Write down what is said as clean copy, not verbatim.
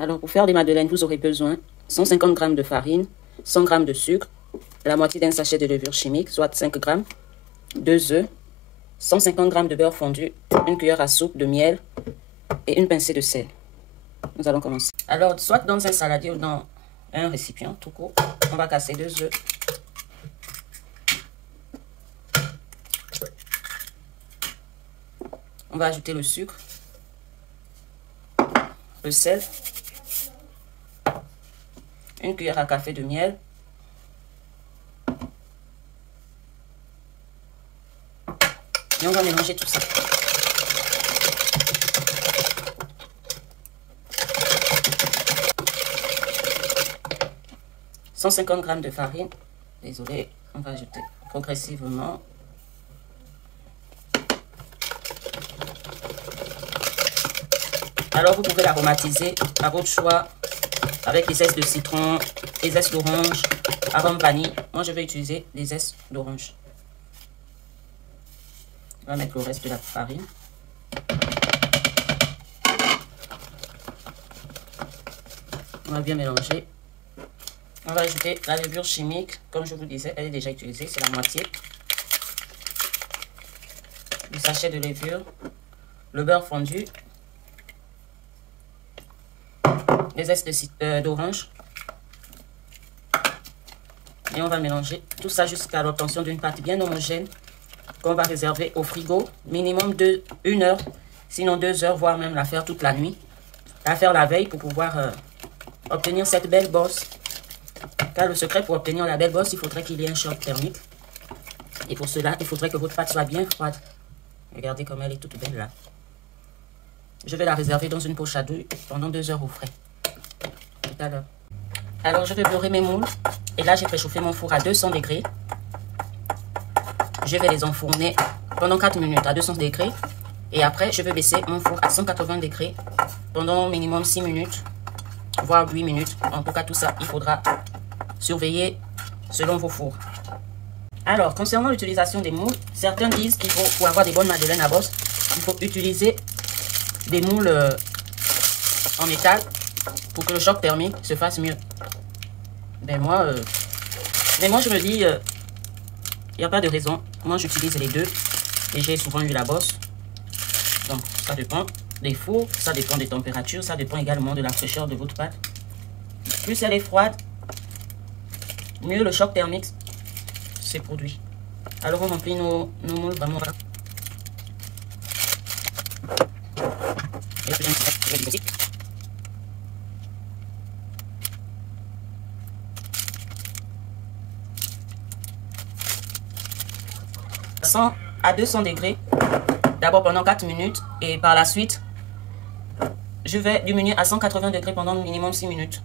Alors, pour faire des madeleines, vous aurez besoin 150 g de farine, 100 g de sucre, la moitié d'un sachet de levure chimique, soit 5 g, 2 œufs, 150 g de beurre fondu, une cuillère à soupe de miel et une pincée de sel. Nous allons commencer. Alors, soit dans un saladier ou dans un récipient, tout court, on va casser 2 œufs. On va ajouter le sucre, le sel, une cuillère à café de miel, et on va mélanger tout ça. « 150 g de farine. Désolé, on va ajouter progressivement. Alors, vous pouvez l'aromatiser à votre choix avec les zestes de citron, les zestes d'orange, arôme vanille. Moi, je vais utiliser les zestes d'orange. On va mettre le reste de la farine. On va bien mélanger. On va ajouter la levure chimique. Comme je vous disais, elle est déjà utilisée, c'est la moitié. Le sachet de levure, le beurre fondu, les zestes d'orange. Et on va mélanger tout ça jusqu'à l'obtention d'une pâte bien homogène qu'on va réserver au frigo minimum de 1 heure, sinon 2 heures, voire même la faire toute la nuit. La faire la veille pour pouvoir obtenir cette belle bosse. Car le secret pour obtenir la belle bosse, il faudrait qu'il y ait un choc thermique. Et pour cela, il faudrait que votre pâte soit bien froide. Regardez comme elle est toute belle là. Je vais la réserver dans une poche à douille pendant 2 heures au frais. Tout à l'heure. Alors, je vais beurrer mes moules. Et là, j'ai préchauffé mon four à 200 degrés. Je vais les enfourner pendant 4 minutes à 200 degrés. Et après, je vais baisser mon four à 180 degrés pendant minimum 6 minutes, voire 8 minutes. En tout cas, tout ça, il faudra surveiller selon vos fours. Alors, concernant l'utilisation des moules, certains disent qu'il faut, pour avoir des bonnes madeleines à bosse, il faut utiliser des moules en métal pour que le choc thermique se fasse mieux. Mais moi, je me dis, il n'y a pas de raison. Moi, j'utilise les deux et j'ai souvent eu la bosse. Donc, ça dépend des fours, ça dépend des températures, ça dépend également de la fraîcheur de votre pâte. Plus elle est froide, mieux le choc thermique se produit. Alors, on remplit nos moules vraiment. À 200 degrés, d'abord pendant 4 minutes et par la suite, je vais diminuer à 180 degrés pendant minimum 6 minutes.